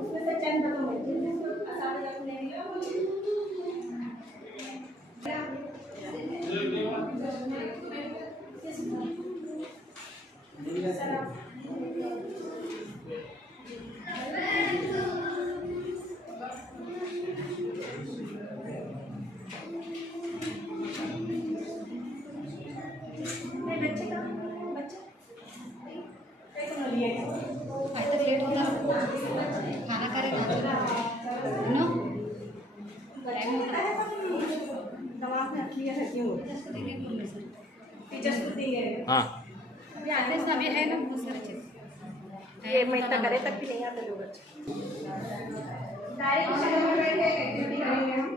उसमें से चंद लेट होता खाना करेगा नो दिमाग में क्लियर है क्यों टीचर्स को देंगे हाँ अभी आते हैं अभी है ना बहुत सारी चीज़ ये मैं इतना करे तक भी नहीं आते लोग डायरेक्ट शक्ल में बैठ के एक्टिविटी करेंगे हम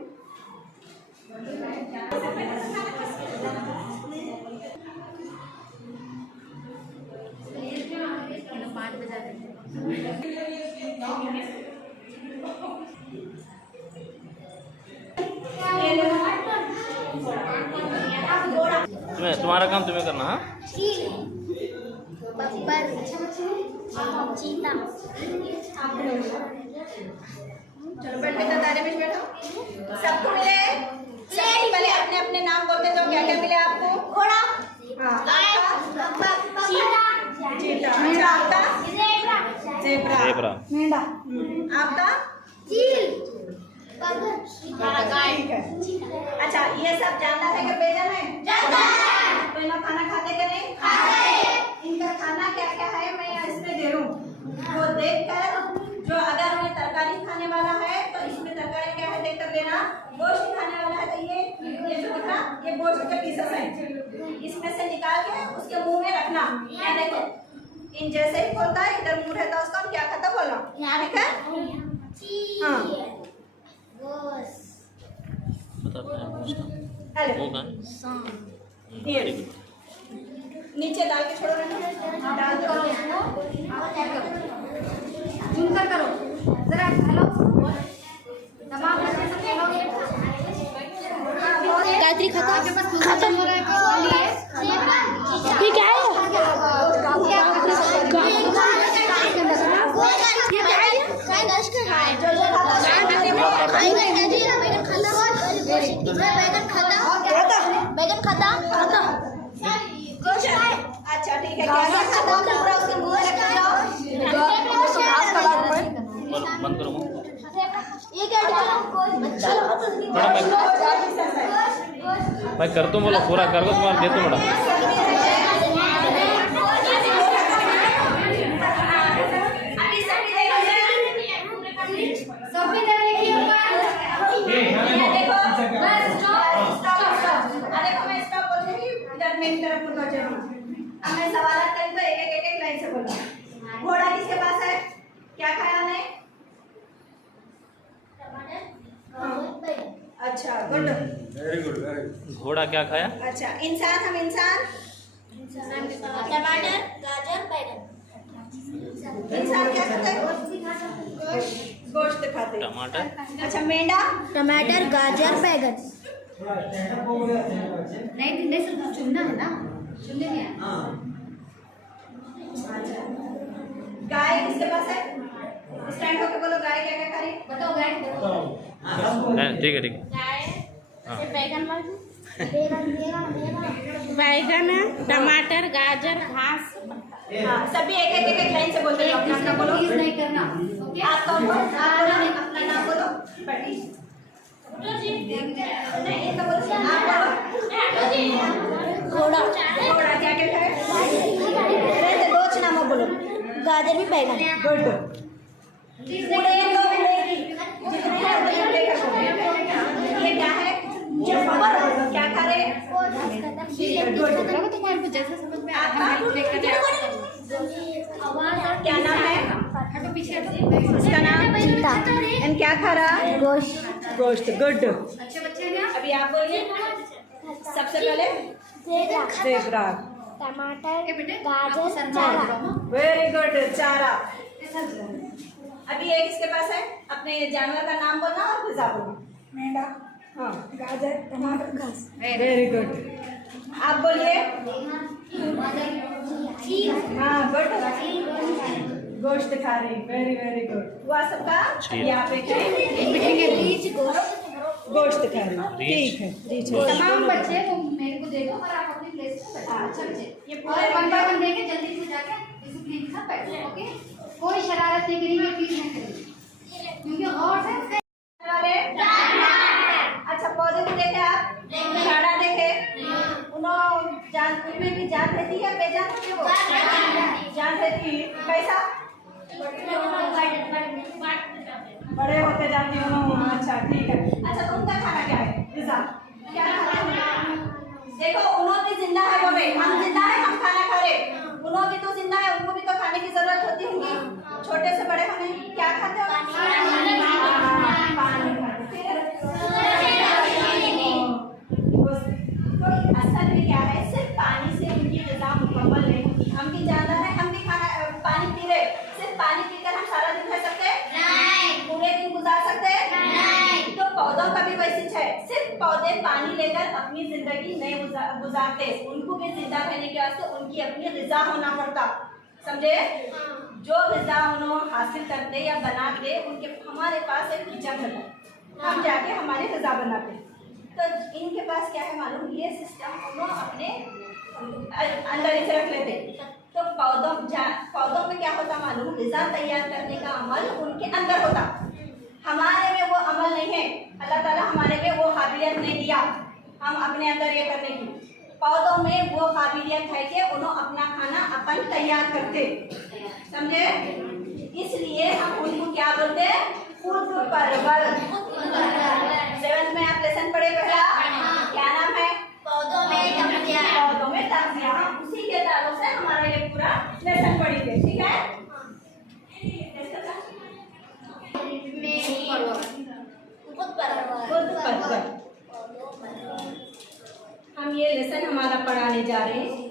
चलो 5 बजा देंगे तुम्हारा काम तुम्हें करना। हाँ बब्बर चीता चलो बैठ के दायरे में बैठो सबको मिले सबसे पहले अपने अपने नाम बोलते जाओ क्या क्या मिले आपको घोड़ा हाँ चीता चीता अच्छा आपका ज़ेब्रा जेब्रा मेंढा आपका चील बगर ठीक है अच्छा ये सब जानना है कि बेजान है जानना है तो इन्हें खाना खाते कि नहीं इनका खाना क्या क्या है मैं यहाँ इसमें दे रहा हूँ वो देख कर जो अगर उन्हें तरकारी खाने वाला है तो इसमें तरकारी क्या है देख कर लेना गोश्त खाने वाला है तो ये जो दिखा ये गोश्त के पीसेस हैं इसमें से निकाल के उसके मुंह में रखना यहाँ देखो इन जैसे ही खोलता है इधर मुंह रहता है उसका हम क्या खाता बोलना ठीक है हाँ बताते हैं हेलो वो कहाँ ये नीचे डाल के छोड़ो ना डाल दो जूम कर करो जरा हेलो तमाम बच्चे सब हेलो गायत्री खत्म हो रहा है ये क्या है बैगन खाता अच्छा ठीक है क्या खाता पूरा उसके मुंह में रखना बंद करो मुंह। ये क्या भाई कर तुम बोलो पूरा कर दो तुम्हारा दे दो मैडम सभी देखिए हमें सवाल करें तो एक लाइन से बोलना घोड़ा किसके पास है क्या खाया हमने अच्छा गुड वेरी गुड घोड़ा क्या खाया। अच्छा इंसान हम इंसान टमाटर गाजर बैगन इंसान क्या खाते हैं गोश्त खाते हैं टमाटर अच्छा मेंढा टमाटर गाजर बैगन नहीं सब चुनना है ना चुनने नहीं है गाय किसके पास है स्टैंड होके बोलो गाय क्या क्या खा रही है बताओ गाइड ठीक है ठीक है हाँ बैगन बैगन टमाटर गाजर घास हाँ सभी एक लाइन से बोलते जाओ अपना नाम बोलो प्लीज नहीं करना आप कौन बोलो अपना नाम बोलो नहीं ये तो बोलो आप बोलो घोड़ा क्या क्या खाए दो नाम बोलो गाजर भी बैगन गुड ये क्या है क्या खा रहे तुम्हारे को जैसे समझ में क्या नाम है हटो पीछे इसका नाम एंड क्या खा रहा गोश्त गोश्त गुड अच्छे बच्चे हैं अभी आप बोलिए सबसे पहले ज़ेब्रा टमाटर ये बेटे गाजर शर्मा चारा वेरी गुड चारा ऐसा अभी एक इसके पास है अपने जानवर का नाम बोलना और फिजा बोलना मेंढा हाँ गाजर टमाटर घास वेरी गुड आप बोलिए हाँ गुड गोश्त खा रही, वेरी वेरी गुड। हुआ सबका? यहाँ पे गोश्त खा रही, ठीक है। रीच तमाम बच्चे वो मेरे को दे दो और आप अपनी प्लेस पे बैठो। अच्छा बच्चे, ये और वन बाय वन देके जल्दी से जाके डिसिप्लिन के साथ बैठो, ओके? कोई शरारत नहीं करेंगे, पीस नहीं करेंगे, क्योंकि और से अच्छा, पौधे को देखे आप? झाड़ा देखे? उनमें भी जान रहती है, बेजान होती है वो? जान रहती है। कैसा? बड़े होते जाती हूँ। अच्छा ठीक है। अच्छा, तो उनका खाना क्या है? रिजा क्या खाना है? देखो, उन्होंने भी जिंदा है, वो भी हम जिंदा है, हम खाना खा रहे। उन्होंने भी तो जिंदा है, उनको भी तो खाने की जरूरत होती होगी। छोटे से बड़े होने क्या खाते हो? पानी खाते। तो असल में क्या है, सिर्फ पानी से उनकी ग़िज़ा मुकम्मल नहीं होती। हम भी जानवर हैं, हम भी खाना पानी पी रहे। सिर्फ पानी पीकर हम सारा दिन रह सकते हैं? पूरे दिन गुजार सकते हैं? तो पौधों का भी वैसे है। सिर्फ पौधे पानी लेकर अपनी जिंदगी नहीं गुजारते। उनको भी जिंदा रहने के वास्ते उनकी अपनी ग़िज़ा होना पड़ता। समझे? जो ग़िज़ा उन्होंने हासिल करते या बनाते, उनके हमारे पास एक किचन होता है, हम जाके हमारी ग़िज़ा बनाते। तो इनके पास क्या है मालूम? ये सिस्टम उन्होंने अपने अंदर ही रख लेते। तो पौधों में क्या होता मालूम? ग़िज़ा तैयार करने का अमल उनके अंदर होता। हमारे में वो अमल नहीं है। अल्लाह ताला हमारे में वो काबिलियत नहीं दिया हम अपने अंदर ये करने की। पौधों में वो काबिलियत है कि उन्होंने अपना खाना अपन तैयार करते। समझे? इसलिए हम उनको क्या बोलते हैं? खुद परवर। 7th में आप लेसन पढ़े पहला? क्या नाम है? पौधों में तग़ज़िया। पौधों में तग़ज़िया। उसी के ताल्लुक से हमारा ये पूरा लेसन पढ़ी थी, ठीक है? खुद परवर। हम ये लेसन हमारा पढ़ाने जा रहे हैं।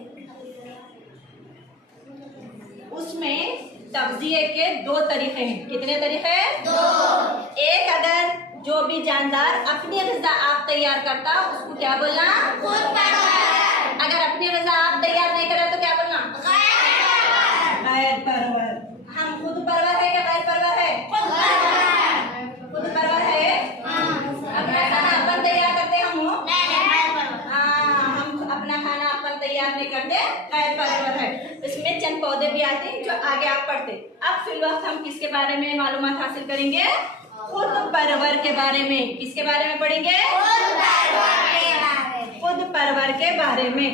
उसमें तग़ज़िये के 2 तरीक़े हैं। कितने तरीक़े? 2। एक, अगर जो भी जानदार अपनी ग़िज़ा आप तैयार करता, उसको क्या बोलना? खुद परवर। अगर अपनी ग़िज़ा आप तैयार नहीं करे तो क्या बोलना? गैर परवर। हम खुद परवर है या गैर परवर है? खुद परवर है। अपना खाना अपन तैयार करते हम? हम अपना खाना अपन तैयार नहीं करते, गैर परवर है। इसमें चंद पौधे भी आते हैं जो आगे आप पढ़ते। अब फिल वक्त हम किसके बारे में मालूमात हासिल करेंगे? खुद परवर के बारे में। किसके बारे में पढ़ेंगे? खुद परवर के बारे में।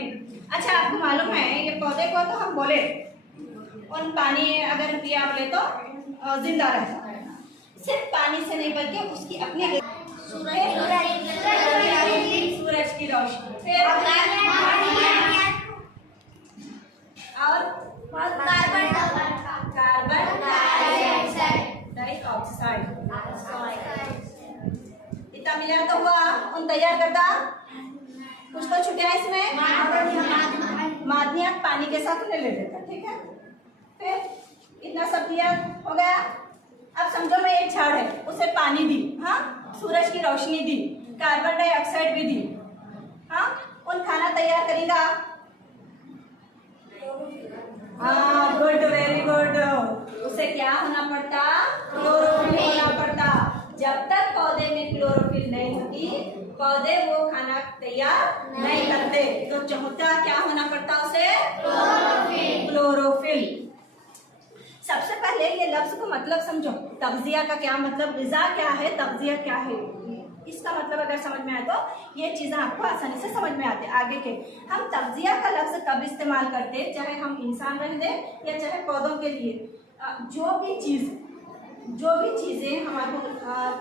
अच्छा, आपको मालूम है ये पौधे को तो हम बोले उन पानी अगर पिया बोले तो जिंदा रहता है। सिर्फ पानी से नहीं बल्कि उसकी अपनी सूरज की रोशनी, फिर और कार्बन डाइऑक्साइड। इतना मिला तो हुआ। उन तैयार करता कुछ तो छुट्टियां इसमें मादनियात पानी के साथ उन्हें ले लेता, ठीक है? फिर इतना सब दिया हो गया। अब समझो मैं एक झाड़ है, उसे पानी दी, हाँ, सूरज की रोशनी दी, कार्बन डाइऑक्साइड भी दी, हाँ, उन खाना तैयार करेगा। हाँ, गुड, वेरी गुड। उसे क्या होना पड़ता? क्लोरोफिल होना पड़ता। जब तक पौधे में क्लोरोफिल नहीं होती, पौधे वो खाना तैयार नहीं करते। तो चौथा क्या होना पड़ता उसे? क्लोरोफिल। सबसे पहले ये लफ्ज को मतलब समझो। तग़ज़िया का क्या मतलब? ग़िज़ा क्या है? तग़ज़िया क्या है? इसका मतलब अगर समझ में आए तो ये चीज़ें आपको आसानी से समझ में आते। आगे के हम तग़ज़िया का लफ्ज़ कब इस्तेमाल करते, चाहे हम इंसान रह दें या चाहे पौधों के लिए, जो भी चीज़ें हमारे को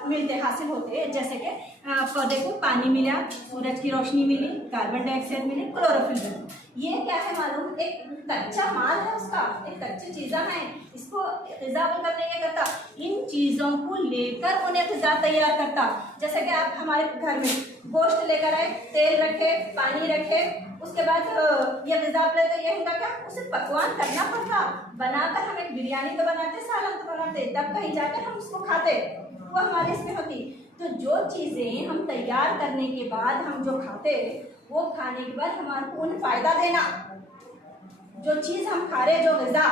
मिलते हासिल होते, जैसे कि पौधे को पानी मिला, सूरज की रोशनी मिली, कार्बन डाइऑक्साइड मिली, क्लोरोफिल मिली। ये क्या है मालूम? एक कच्चा माल है, उसका एक कच्ची चीज़ें हैं। इसको ग़िज़ा करने के करता, इन चीज़ों को लेकर उन्हें ग़िज़ा तैयार करता। जैसे कि आप हमारे घर में गोश्त लेकर आए, तेल रखे, पानी रखे, उसके बाद ये ग़िज़ा ले तो ये होगा क्या? उसे पकवान करना पड़ता। बनाकर हम एक बिरयानी तो बनाते, सालन तो बनाते, तब कहीं जाकर हम उसको खाते, वो हमारे इसमें होती। तो जो चीज़ें हम तैयार करने के बाद हम जो खाते, वो खाने के बाद हमारे को उन्हें फ़ायदा देना। जो चीज़ हम खा रहे, जो ग़िज़ा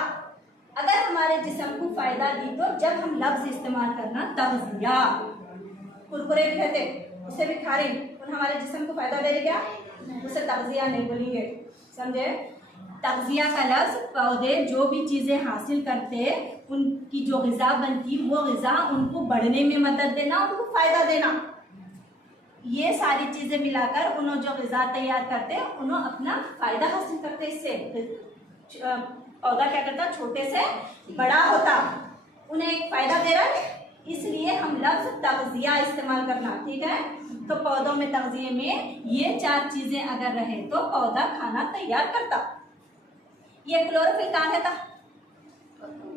अगर हमारे जिस्म को फायदा दी तो जब हम लफ्ज इस्तेमाल करना तग़ज़िया, कुरकुरे भी रहते उसे भी खा रही और हमारे जिस्म को फायदा दे रही क्या, उसे तग़ज़िया नहीं बोलेंगे, समझे। तग़ज़िया का लफ्ज़ पौधे जो भी चीज़ें हासिल करते उनकी जो ग़िज़ा बनती वो ग़िज़ा उनको बढ़ने में मदद देना, उनको फ़ायदा देना, ये सारी चीज़ें मिलाकर उन्होंने जो ग़िज़ा तैयार करते उन्होंने अपना फ़ायदा हासिल करते। इससे पौधा क्या करता, छोटे से बड़ा होता, उन्हें एक फ़ायदा दे रहा है, इसलिए हम लफ्ज़ तग़ज़िया इस्तेमाल करना, ठीक है। तो पौधों में तग़ज़िये में ये 4 चीज़ें अगर रहे तो पौधा खाना तैयार करता। ये क्लोरोफिल कहाँ रहता, पत्तों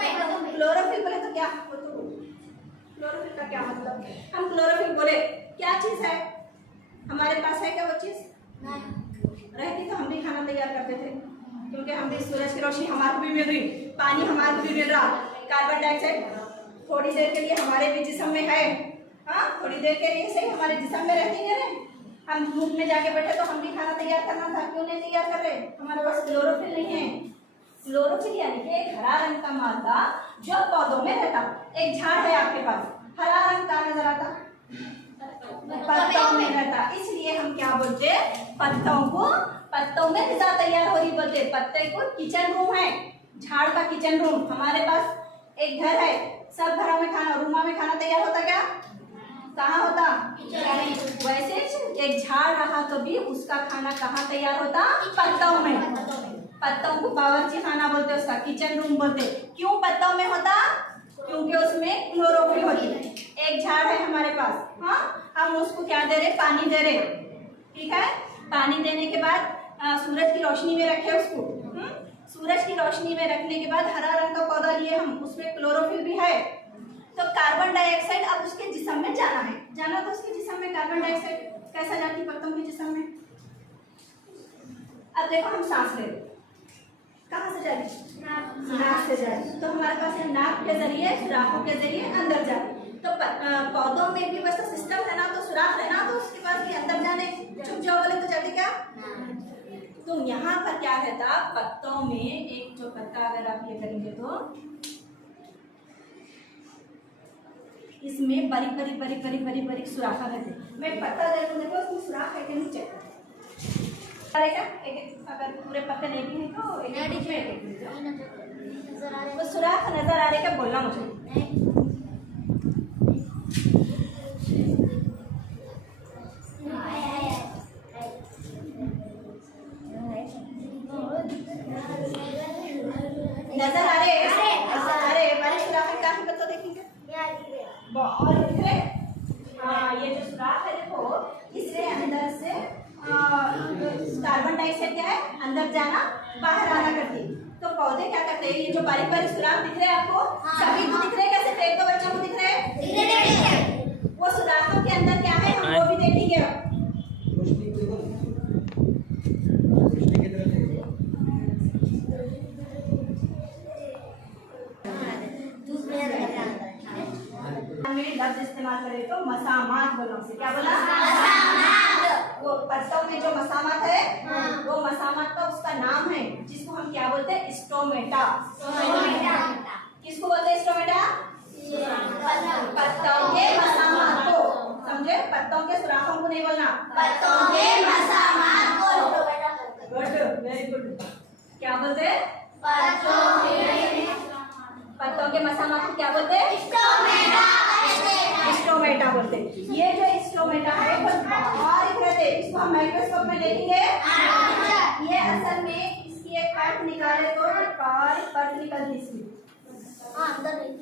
में। क्लोरोफिल बोले तो क्या, क्लोरोफिल का क्या मतलब, हम क्लोरोफिल बोले क्या चीज़ है, हमारे पास है क्या वो चीज़, रहती तो हम भी खाना तैयार करते थे, क्योंकि हम भी सूरज की रोशनी हमारे को भी मिल रही, पानी हमारे को भी मिल रहा, कार्बन डाइऑक्साइड थोड़ी देर के लिए हमारे भी जिस्म में है, हाँ थोड़ी देर के लिए सही हमारे जिस्म में रहती है ना, हम धूप में जाके बैठे तो हम भी खाना तैयार करना था, क्यों नहीं तैयार कर रहे, हमारे पास क्लोरोफिल नहीं है। क्लोरोफिल यानी कि एक हरा रंग का मादा जो पौधों में रहता। एक झाड़ है आपके पास, हरा रंग का नजर आता, पत्तों में रहता, इसलिए हम क्या बोलते, पत्तों में ग़िज़ा तैयार हो रही बोलते। पत्ते को किचन रूम है, झाड़ का किचन रूम, हमारे पास एक घर है, सब घरों में खाना, रूमा में खाना तैयार होता क्या, कहाँ होता, वैसे एक झाड़ रहा तो भी उसका खाना कहाँ तैयार होता, पत्तों में। पत्तों को बावर्ची खाना बोलते, उसका किचन रूम बोलते। क्यों पत्तों में होता, क्योंकि उसमें क्लोरोफिल होती। एक झाड़ है हमारे पास, हाँ हम उसको क्या दे रहे, पानी दे रहे, ठीक है। पानी देने के बाद सूरज की रोशनी में रखे उसको, सूरज की रोशनी में रखने के बाद हरा रंग का पौधा लिए हम, उसमें क्लोरोफिल भी है, तो कार्बन डाइऑक्साइड अब उसके जिस्म में जाना है, जाना तो उसके जिस्म में कार्बन डाइऑक्साइड कैसा जाती पत्तों के जिस्म में। अब देखो हम सांस ले, कहाँ से जाती, नाक से जाती, तो हमारे पास है नाक के जरिए, सुराखों के जरिए अंदर जाती। तो पौधों में भी वैसा सिस्टम है ना, तो सुराख है ना, तो उसके बाद भी अंदर जाने छुप जाओ बोले तो जाते क्या। तो यहाँ पर क्या रहता, पत्तों में एक जो पत्ता अगर आप ये करेंगे तो इसमें बड़ी सुराखा रहते। मैं पत्ता दे दूँ, देखो इसमें सुराख है कि नीचे अरेगा, अगर पूरे पत्ते नहीं भी हैं तो एक में वो सुराख नजर आ रहा है, बोलना मुझे। नजर आ रहे बड़े सुराख है, काफी पत्ता देखेंगे और दिख रहे, हाँ ये जो सुराख है देखो, इससे अंदर से कार्बन डाइऑक्साइड क्या है, अंदर जाना बाहर आना करती। तो पौधे क्या करते हैं, ये जो बारीक बारीक सुराख दिख रहे हैं आपको, सभी को दिख रहे हैं, कैसे पेड़ के बच्चों को दिख रहे हैं, वो सुराखों के अंदर क्या है हम वो भी देखेंगे। लफ्ज इस्तेमाल करें तो मसामात बोलो, से क्या बोला, मसामात। वो पत्तों में जो मसामात है, वो मसामात का उसका नाम है, जिसको हम क्या बोलते हैं, स्टोमेटा। किसको बोलते हैं स्टोमेटा, पत्तों के मसामात को, समझे, पत्तों के सुराखों को नहीं बोलना, पत्तों के मसामात को। Good, very good. क्या बोलते हैं, पत्तों के मसामात को क्या बोलते हैं, स्टोमेटा बोलते हैं। ये जो स्टोमेटा है वो बारीक रहते, इसको हम माइक्रोस्कोप में देखेंगे, ये असल में इसकी एक परत निकाले तो बारीक परत निकलती इसकी, अंदर नहीं।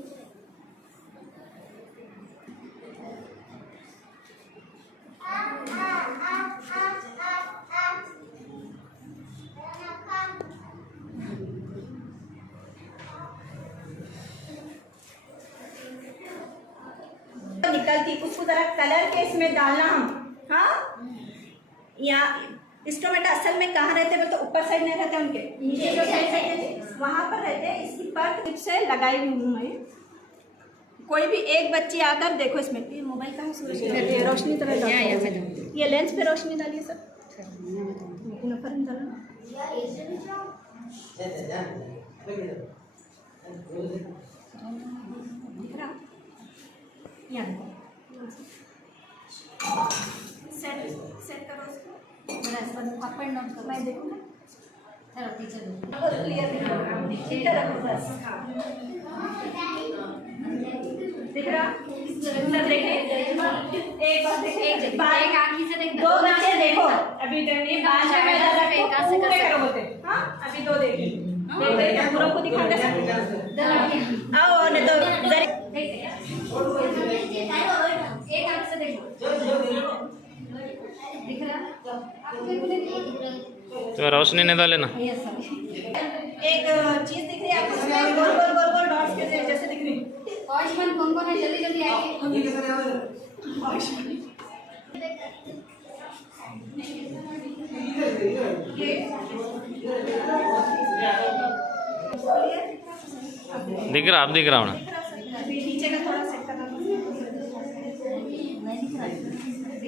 निकलती, उसको जरा कलर के इसमें डालना हम, हाँ यहाँ स्टोमेटा असल में कहाँ रहते हैं, तो ऊपर साइड नहीं रहते, उनके नीचे जो साइड रहते वहाँ पर रहते हैं। इसकी परत से लगाई हुई हूँ मैं। कोई भी एक बच्ची आकर देखो, इसमें ये मोबाइल कहाँ सूरज की रोशनी तरह, ये लेंस पे रोशनी डालिए सर, दिख रहा? यहाँ देखो। सेट करो उसको। अप एंड डाउन करो। मैं देखूँगा। चलो टीचर क्लियर दिख रखो बस। हाँ। दिख रहा? सब देखिए। एक बार देखिए। एक आँखी से देख। दो बच्चे देखो। अभी नहीं बाल में एक हाथ से पूरे करो बोलते। हाँ अभी दो देखिए। देख पूरा को दिखाते हैं। आओ ने तो एक हाथ से देखो। दिख रहा? तो रोशनी ने डाले ना। एक चीज दिख रही है आपको इसमें गोल गोल गोल गोल डॉट्स के जैसे दिख रही है। आयुष्मान कौन है? जल्दी जल्दी आइए। दिख रहा, आप दिख रहा हूँ ना। नीचे का थोड़ा सेट करना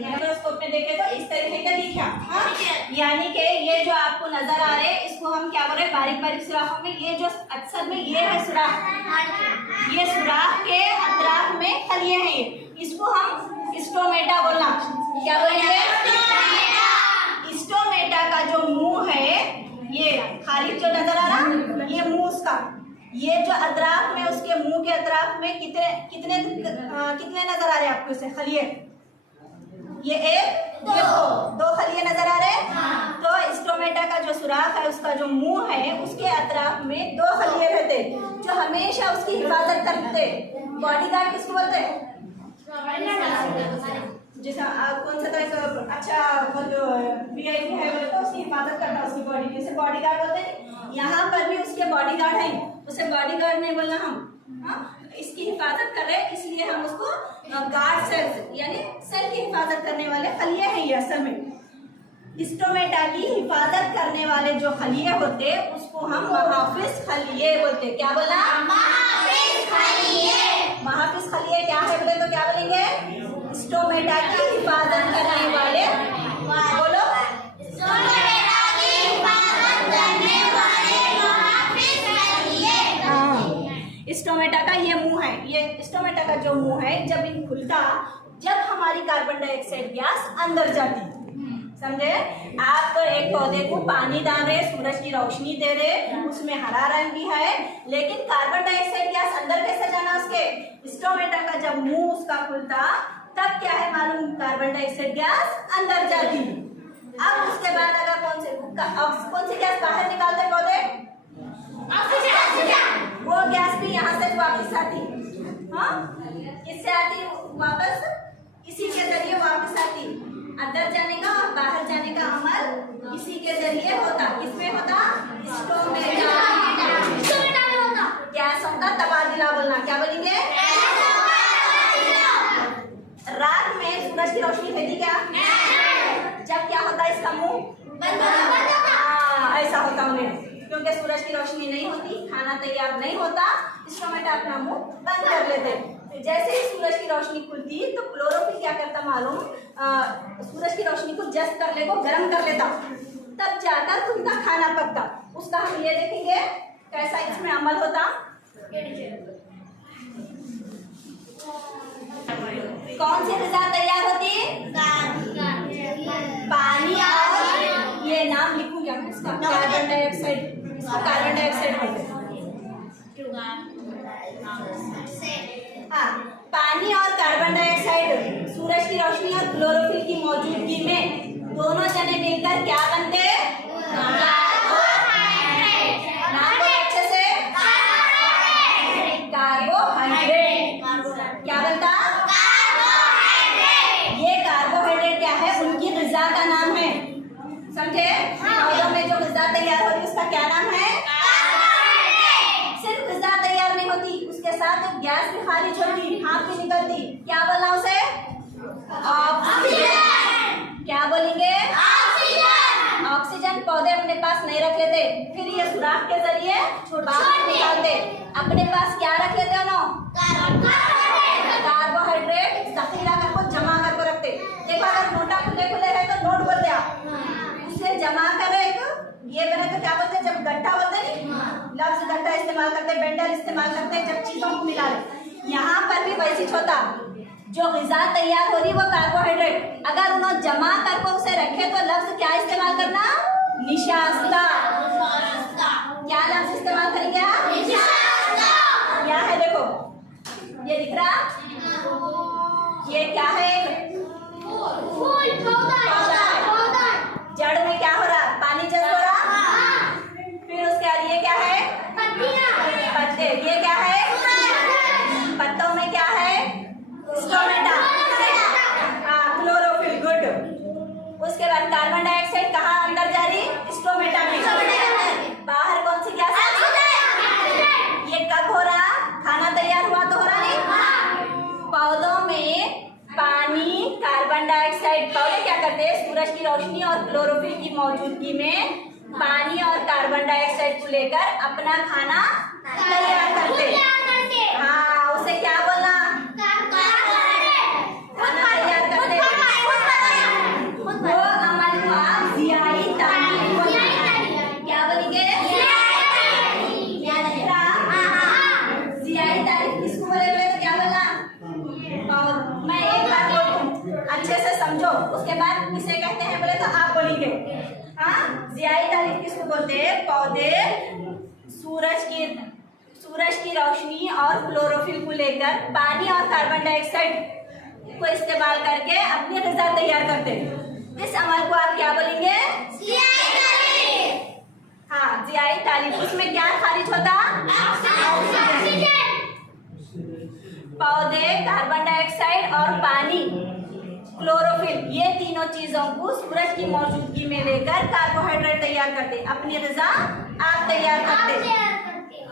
माइक्रोस्कोप में देखे तो इस तरीके का दिखा। हाँ? यानी कि ये जो आपको नजर आ रहे हैं इसको हम क्या बोल रहे हैं, बारीक बारीक सुराखों में ये जो अक्सर में ये है सुराख, ये सुराख के अतराफ में खलिए हैं। इसको हम स्टोमेटा बोलना। क्या बोलेंगे? स्टोमेटा का जो मुंह है ये खाली जो नजर आ रहा ये मुंह उसका, ये जो अतराफ में उसके मुंह के अतराफ में कितने कितने कितने नजर आ रहे हैं आपको इसे खलिए? ये एक दो खलिए नजर आ रहे हैं। तो स्टोमेटा का जो सुराख है उसका जो मुंह है उसके अतराफ में दो खलिए रहते जो हमेशा उसकी हिफाजत करते। बॉडीगार्ड किसको बोलते हैं? जैसा कौन सा तरह अच्छा वो जो वीआईपी है बोले तो उसकी हिफाजत करता है उसकी बॉडी की, उसे बॉडीगार्ड बोलते हैं। यहाँ पर भी उसके बॉडीगार्ड हैं, उसे बॉडीगार्ड नहीं बोलना हम। हाँ? इसकी हिफाजत कर रहे हैं इसलिए हम उसको गार्ड सेल्स यानी सेल की हिफाजत करने वाले खलिए हैं। ये असल में स्टोमेटा की हिफाजत करने वाले जो खलिए होते उसको हम महाफिज खलिए बोलते। क्या बोला? महाफिज खलिए। महाफिज खलिए क्या है बोले तो क्या बोलेंगे? स्टोमेटा की हिफाजत करने वाले। बोलो। स्टोमेटा की हिफाजत करने वाले महाफिज खलिए। हाँ। स्टोमेटा का ये मुंह है, ये स्टोमेटा का जो मुंह है जब इन खुलता जब हमारी कार्बन डाइऑक्साइड गैस अंदर जाती, समझे? आप तो एक पौधे को पानी डाल रहे, सूरज की रोशनी दे रहे, उसमें हरा रंग भी है, लेकिन कार्बन डाइऑक्साइड गैस अंदर कैसे जाना उसके? स्टोमेटा का जब मुंह उसका खुलता तब क्या है मालूम? कार्बन डाइऑक्साइड गैस अंदर जाती। अब उसके बाद अगर कौन सी गैस बाहर निकालते पौधे? वो गैस भी यहाँ से वापस आती। हाँ? इससे आती वापस, इसी के जरिए वापस आती। अंदर जाने का और बाहर जाने का अमल इसी के जरिए होता। किसमें होता? स्टोमेटा में होता। गैसों का तबादला बोलना। क्या बोलेंगे? रात में सूरज की रोशनी रहती क्या? जब क्या होता है इसका मुंह बंद होता। ऐसा होता उन्हें, क्योंकि सूरज की रोशनी नहीं होती, खाना तैयार नहीं होता, स्टोमेटा अपना मुंह बंद कर लेते। जैसे ही सूरज की रोशनी खुलती तो क्लोरोफिल क्या करता मालूम? सूरज की रोशनी को जस्ट कर ले, को गर्म कर लेता, तब जाकर उनका खाना पकता। उसका हम ये देखेंगे कैसा इसमें अमल होता। कौन सी ग़िज़ा तैयार होती? पानी और ये नाम लिखूं क्या मैं इसका? Carbon dioxide. इसको कार्बन डाइऑक्साइड बोलते हैं। हाँ, पानी और कार्बन डाइऑक्साइड सूरज की रोशनी और क्लोरोफिल की मौजूदगी में दोनों जने मिलकर क्या बनते? नाम बोलो अच्छे से। कार्बोहाइड्रेट। क्या बनता? ये कार्बोहाइड्रेट क्या है? उनकी ग़िज़ा का नाम है। समझे? पौधों में जो ग़िज़ा तैयार होती है उसका क्या नाम है? सिर्फ ग़िज़ा तैयार नहीं होती, उसके साथ एक गैस भी खारिज होती, भाप भी निकलती। क्या बोलना उसे? ऑक्सीजन। क्या बोलेंगे? ऑक्सीजन। ऑक्सीजन पौधे अपने पास नहीं रख लेते, फिर ये सुराख के जरिए बाहर निकालते। अपने पास क्या रख लेते हो? कार्बोहाइड्रेट ज़ख़ीरा करके जमा करके रखते। देखो अगर नोटा खुले खुले है तो नोट बोलते आप, उसे जमा कर एक ये बने तो क्या बोलते? जब गट्ठा बोलते नहीं, लफ्ज गट्ठा इस्तेमाल करते। बेंडर अंदर इस्तेमाल करते हैं जब चीजों को मिला ले। यहाँ पर भी वैसी होता, जो ग़िज़ा तैयार हो रही वो कार्बोहाइड्रेट, अगर उन्हें जमा करके उसे रखे तो लफ्ज क्या इस्तेमाल करना? निशास्ता। क्या लफ्ज इस्तेमाल करेंगे आप? निशास्ता। क्या है देखो, ये दिख रहा, ये क्या है? फूल, पौधा, जड़ में क्या हो रहा? पानी जल हो रहा। फिर उसके बाद ये क्या है? पत्ते। ये क्या है? पत्तों में क्या है? स्टोमेटा। हाँ, क्लोरोफिल। गुड। उसके बाद कार्बन डाइऑक्साइड कहाँ अंदर जा रही? स्टोमेटा में। बाहर कौन सी गैस है? ये कब हो रहा? खाना तैयार हुआ तो हो रहा नहीं? पौधों में पानी, कार्बन डाइऑक्साइड, पौधे क्या करते हैं? सूरज की रोशनी और क्लोरोफिल की मौजूदगी में पानी और कार्बन डाइऑक्साइड को लेकर अपना खाना तैयार करते। हाँ, उसे क्या बोलना? खाना तैयार करते। वो अमल को आप ज़ियाई तालीम बोलेंगे। क्या बोलेंगे? ज़ियाई तालीम किसको बोलेंगे? तो क्या बोलना? और मैं एक बात बोलती हूँ, अच्छे से समझो, उसके बाद किसे कहते हैं बोले तो आप बोलेंगे। हाँ, ज़ियाई तालीम किसको बोलते हैं? पौधे सूरज की रोशनी और क्लोरोफिल को लेकर पानी और कार्बन डाइऑक्साइड को इस्तेमाल करके अपनी ग़िज़ा तैयार करते हैं। इस अमल को आप क्या बोलेंगे? ज़ियाई तालीम। हाँ, ज़ियाई तालीम। उसमें क्या खारिज होता? ऑक्सीजन। पौधे कार्बन डाइऑक्साइड और पानी, क्लोरोफिल, ये तीनों चीजों को सूरज की मौजूदगी में लेकर कार्बोहाइड्रेट तैयार करते, अपनी ग़िज़ा आप तैयार करते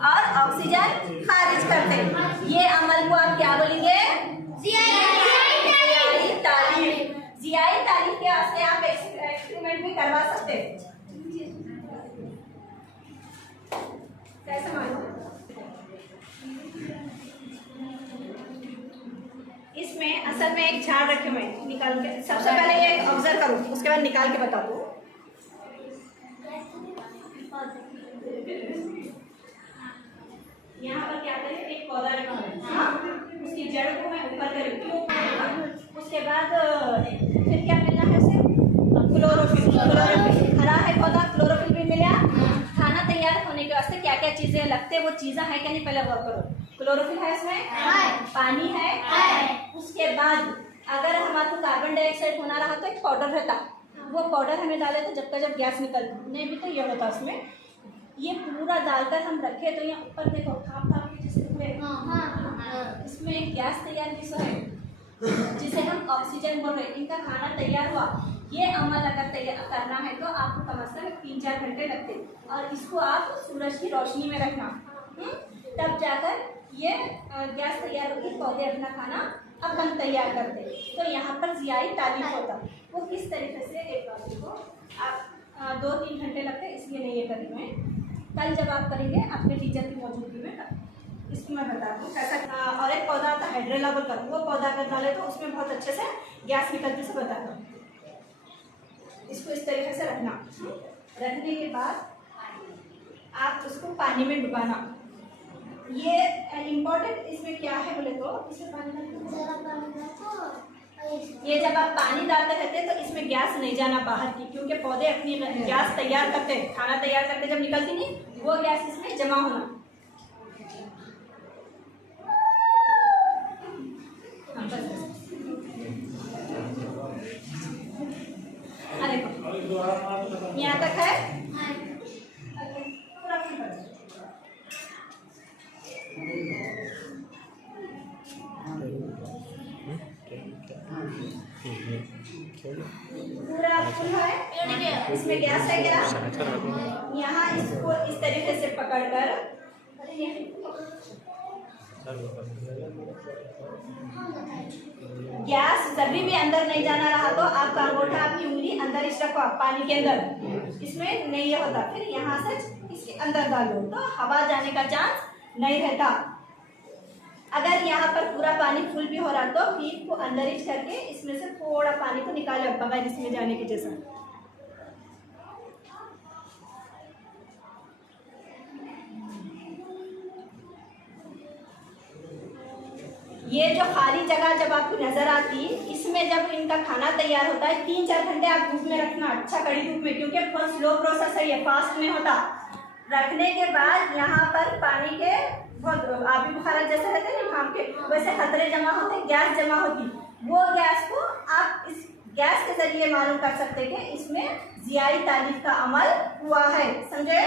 और ऑक्सीजन खारिज करते। ये अमल को आप क्या बोलेंगे? ज़ियाई तालीम। ज़ियाई तालीम के वास्ते आप एक्सपेरिमेंट भी करवा सकते हैं। कैसे मालूम? इसमें असल में एक झाड़ रखे हुए हैं, निकाल के सबसे पहले ये ऑब्जर्व करो, उसके बाद निकाल के बता दो। यहाँ पर क्या करें? एक पौधा रखा हुआ है, हाँ? उसकी जड़ को मैं ऊपर करूँ, उसके बाद फिर क्या मिलना है उसे? क्लोरोफिल। हरा है पौधा, क्लोरोफिल भी मिला। खाना तैयार होने के वास्ते क्या क्या चीजें लगते हैं, वो चीजें है क्या नहीं, पहले गौर करो। क्लोरोफिल है इसमें, पानी है। उसके बाद अगर हमारे को कार्बन डाइऑक्साइड होना रहा तो एक पाउडर रहता, वो पाउडर हमें डाले तो जब गैस निकलने भी तो ये होता उसमें। ये पूरा डालकर हम रखे तो यहाँ ऊपर देखो खाप के जैसे हुए, इसमें एक गैस तैयार है जिसे हम ऑक्सीजन बोल रहे हैं। इनका खाना तैयार हुआ, ये अमल अगर तैयार करना है तो आपको कम से कम 3-4 घंटे लगते, और इसको आप सूरज की रोशनी में रखना, तब जाकर ये गैस तैयार होगी, पौधे अपना खाना अपन तैयार करते। तो यहाँ पर ज़ियाई तालीम होता, वो किस तरीके से एक बात को आप 2-3 घंटे लगते, इसलिए नहीं ये करी मैं। कल जब आप करेंगे अपने टीचर की मौजूदगी में, इसको मैं बता दूँ कैसा। और एक पौधा आता है हाइड्रेला बोलकर, वो पौधा अगर डाले तो उसमें बहुत अच्छे से गैस निकलती से बता दूँ। इसको इस तरीके से रखना, रखने के बाद आप उसको पानी में डुबाना। ये इम्पोर्टेंट इसमें क्या है बोले तो, इसमें पानी ये जब आप पानी डालते रहते हैं तो इसमें गैस नहीं जाना बाहर की, क्योंकि पौधे अपनी गैस तैयार करते हैं, खाना तैयार करते जब निकलती नहीं, वो गैस इसमें जमा होना। अरे यहाँ तक है। पूरा फुल है, इसमें गैस है क्या? यहाँ इसको इस तरीके से पकड़कर गैस जब भी अंदर नहीं जाना रहा तो आपका अंगूठा, आपकी उंगली अंदर इस रखो पानी के अंदर, इसमें नहीं ये होता। फिर यहाँ से इसके अंदर डालो तो हवा जाने का चांस नहीं रहता। अगर यहाँ पर पूरा पानी फुल भी हो रहा तो पीप को अंदर ही करके इसमें से थोड़ा पानी को निकालो बगैर इसमें जाने के जैसा। ये जो खाली जगह जब आपको नजर आती, इसमें जब इनका खाना तैयार होता है 3-4 घंटे आप धूप में रखना, अच्छा कड़ी धूप में, क्योंकि बहुत स्लो प्रोसेस है, ये फास्ट में होता। रखने के बाद यहाँ पर पानी के बहुत आबी बुखार जैसे रहते हैं ना, के वैसे खतरे जमा होते, गैस जमा होती, वो गैस को आप इस गैस के जरिए मालूम कर सकते कि इसमें ज़ियाई तालीफ का अमल हुआ है। समझे?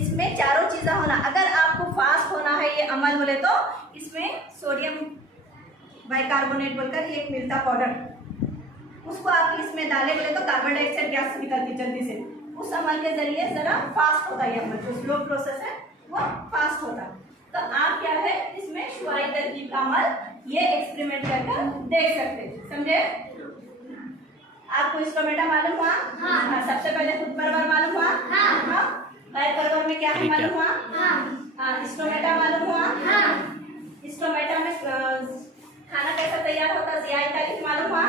इसमें चारों चीज़ें होना, अगर आपको फास्ट होना है ये अमल बोले तो इसमें सोडियम बाइकार्बोनेट बोलकर एक मिलता पाउडर, उसको आप इसमें डाले बोले तो कार्बन डाइऑक्साइड गैस निकलती जल्दी से, उस अमल के जरिए ज़रा फास्ट होता है ये अमल, जो स्लो प्रोसेस है वो फास्ट होता। तो आप क्या है इसमें शुआई तरकीब का अमल ये एक्सपेरिमेंट करके देख सकते। समझे? आपको इंस्ट्रूमेंटा मालूम हुआ? हाँ। सबसे पहले खुद परवर मालूम हुआ? हाँ। गाय परवर में क्या है मालूम हुआ? हाँ। इंस्ट्रूमेंटा मालूम हुआ? हाँ। इंस्ट्रूमेंटा में खाना कैसा तैयार होता, ज़ियाई तालीफ मालूम हुआ?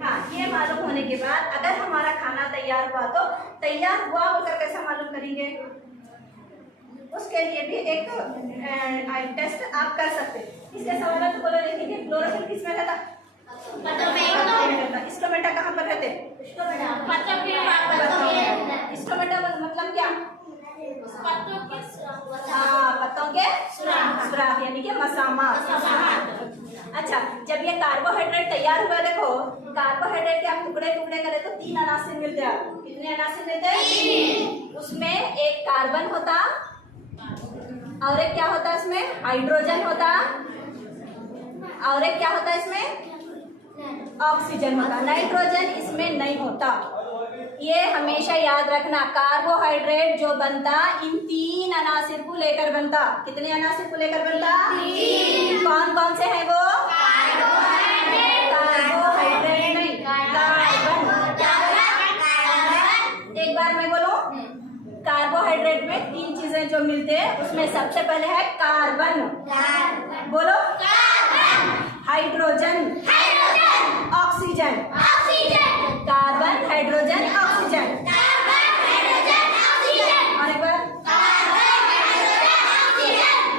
हाँ। ये मालूम होने के बाद अगर हमारा खाना तैयार हुआ तो तैयार हुआ होकर कैसा मालूम करेंगे? उसके लिए भी एक आई टेस्ट आप कर सकते। इसके सवाल तो बोलो, देखेंगे क्लोरोफिल किस में रहता? इंस्ट्रूमेंटा कहाँ पर रहते? इंस्ट्रूमेंटा मतलब क्या? पत्तों के सुराख, यानी कि मसामा। अच्छा, जब ये कार्बोहाइड्रेट तैयार हुआ, देखो कार्बोहाइड्रेट के आप टुकड़े टुकड़े करें तो 3 अनासिर मिलते हैं। कितने अनासिर मिलते हैं? उसमें एक कार्बन होता और एक क्या होता है इसमें? हाइड्रोजन होता, और एक क्या होता है इसमें? ऑक्सीजन होता। नाइट्रोजन इसमें नहीं होता। ये हमेशा याद रखना, कार्बोहाइड्रेट जो बनता इन 3 अनासिर को लेकर बनता। कितने अनासिर को लेकर बनता? 3। कौन कौन से हैं वो? कार्बोहाइड्रेट नहीं, कार्बन। एक बार मैं बोलूं, कार्बोहाइड्रेट में 3 चीजें जो मिलते हैं उसमें सबसे पहले है कार्बन। बोलो, hydrogen, oxygen. Carbon, hydrogen, oxygen. और एक बार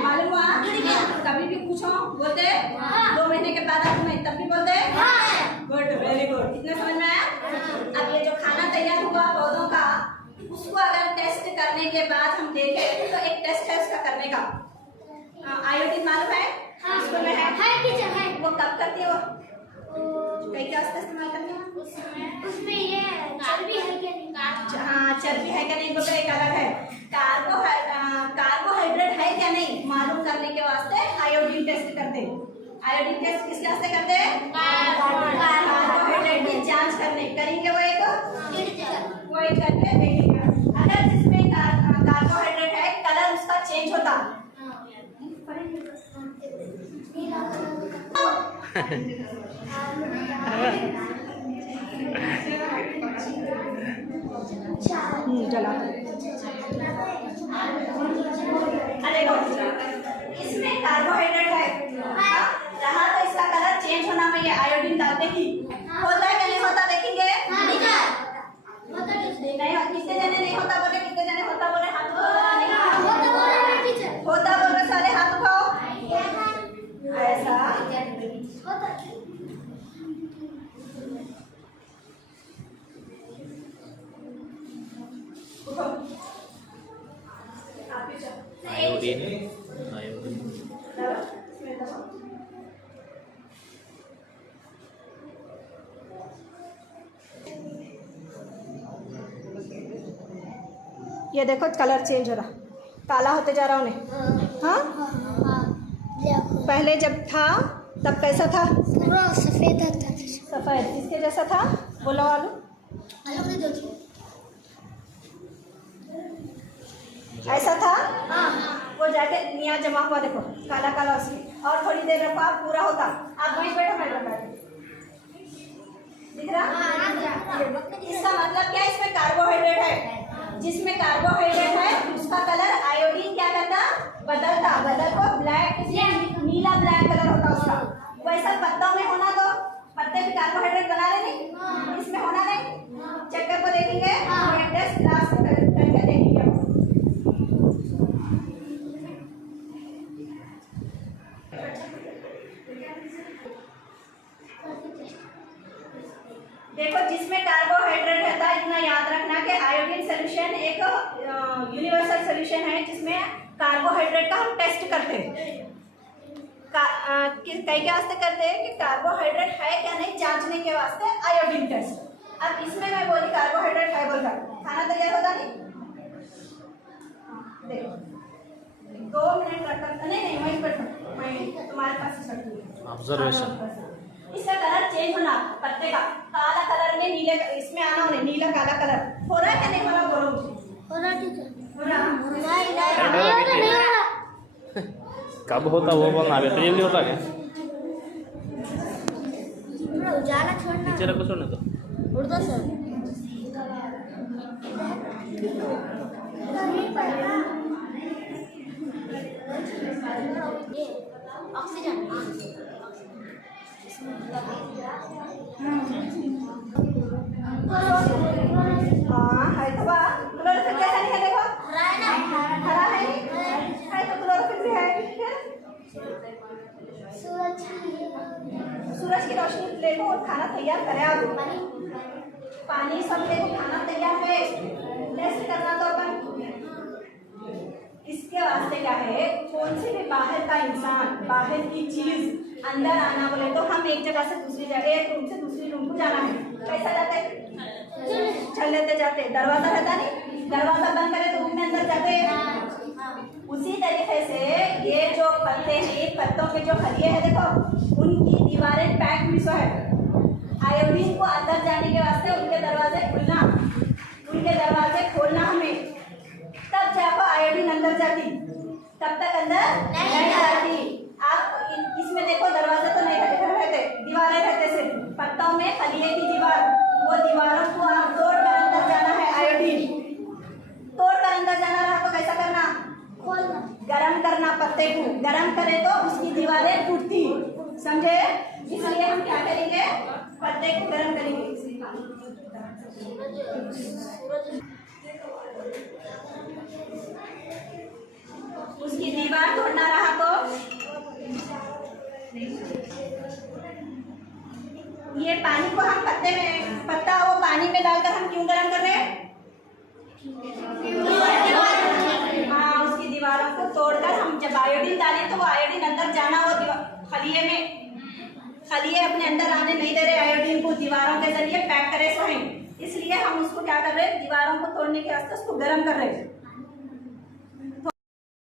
मालूम हुआ? कभी भी पूछो बोलते 2 महीने के बाद आप नहीं तब भी बोलते? Good, very good. इतना समझ में आया? अब ये जो खाना तैयार हुआ पौधों का, उसको अगर टेस्ट करने के बाद हम देखें तो एक टेस्ट है उसका करने का। आयोडीन मालूम है? स्कूल में है टीचर है। वो कब करती है? वो कई क्या इस्तेमाल करती है? उसमें ये चर्बी है क्या नहीं? हाँ, चर्बी है क्या नहीं बोलकर एक अलग है। कार्बोहाइड्रेट है क्या नहीं मालूम करने के वास्ते आयोडीन टेस्ट करते। आयोडीन टेस्ट किस वास्ते करते? कार्बोहाइड्रेट की जांच करने। करेंगे वो एक करके देखेंगे। अगर जिसमें कार्बोहाइड्रेट है कलर उसका चेंज होता। जला इसमें कार्बोहाइड्रेट है, रहा तो इसका कलर चेंज होना में ये आयोडीन डालते ही होता है कि नहीं होता? देखेंगे नहीं, कितने जने नहीं होता बोले, कितने जने होता बोले हाथ होता बोल सारे हाथ उठाओ। ऐसा आयोडीन ये देखो कलर चेंज हो रहा, काला होते जा रहा उन्हें। हाँ, पहले जब था तब कैसा था? सफेद था। सफेद किसके जैसा था? बोलो आलू। ऐसा था? वो जाके निया जमा हुआ, देखो काला काला उसमें। और थोड़ी देर रखो, आप पूरा होता। आप वहीं बैठो, मैं बता दिख रहा? इसका मतलब क्या? इसमें कार्बोहाइड्रेट है। जिसमें कार्बोहाइड्रेट है उसका कलर आयोडीन क्या करता? बदलता। बदल को ब्लैक, नीला ब्लैक कलर होता उसका। वैसा पत्तों में होना तो पत्ते भी कार्बोहाइड्रेट बना रहे नहीं, इसमें होना नहीं। चक्कर को देखेंगे, टेस्ट क्लास करके देखेंगे। देखो जिसमें कार्बोहाइड्रेट रहता है इतना याद रखना कि आयोडीन सोल्यूशन एक यूनिवर्सल सोल्यूशन है जिसमें कार्बोहाइड्रेट का हम टेस्ट करते हैं। कई के वास्ते करते हैं कि कार्बोहाइड्रेट है क्या नहीं जांचने के वास्ते आयोडीन टेस्ट। अब इसमें मैं बोली कार्बोहाइड्रेट है बोल रहा खाना तैयार होगा नहीं। देखो 2 मिनट रखकर नहीं वहीं पर मैं तुम्हारे पास ही रखूंगी। ऑब्जर्वेशन इसका कलर चेंज होना पत्ते का काला कलर में नीले इसमें आना होने नीला काला कलर हो रहा है क्या नहीं हो रहा बोलो मुझे। हो रहा टीचर हो रहा नहीं हो रहा कब होता वो बोलना अभी जल्दी होता क्या थोड़ा उजाला छोड़ना नीचे रखो छोड़ने तो उड़ दो सर ये ऑक्सीजन हाँ है तो बा क्लोरोफिल कैसा नहीं है देखो हरा है ना हरा है तो क्लोरोफिल भी है। सूरज की रोशनी लेको और खाना तैयार करे आप पानी सब लेको खाना तैयार है टेस्ट करना तो अपन इसके वास्ते क्या है कौन से भी बाहर का इंसान बाहर की चीज अंदर आना बोले तो हम एक जगह से दूसरी जगह एक रूम से दूसरी रूम को जाना है कैसा जाते चल लेते जाते दरवाजा रहता नहीं दरवाजा बंद करे तो रूम में अंदर जाते उसी तरीके से ये जो पत्ते हैं पत्तों के जो खलिए हैं देखो उनकी दीवारें पैक मिसो है आयोडीन को अंदर जाने के वास्ते उनके दरवाजे खोलना हमें तब जाकर आयोडीन अंदर जाती तब तक अंदर नहीं जाती। आप इसमें देखो दरवाजे तो नहीं रहते दीवारें रहते सिर्फ पत्तों में खलिए की दीवार वो दीवारों को आप तोड़ कर अंदर जाना है आयोडीन तोड़ कर अंदर जाना रहा तो कैसा करना गरम करना पत्ते को गरम करे तो उसकी दीवारें टूटती समझे इसलिए हम क्या करेंगे पत्ते को गरम करेंगे। उसकी दीवार तोड़ना रहा तो ये पानी को हम पत्ता वो पानी में डालकर हम क्यों गरम कर रहे हैं हाँ उसकी दीवारों को तोड़कर हम जब आयोडीन डालें तो वो आयोडीन अंदर जाना वो खलिए अपने अंदर आने नहीं दे रहे आयोडीन को दीवारों के जरिए पैक करे सो हैं इसलिए हम उसको क्या कर रहे हैं दीवारों को तोड़ने के वास्ते उसको गर्म कर रहे हैं।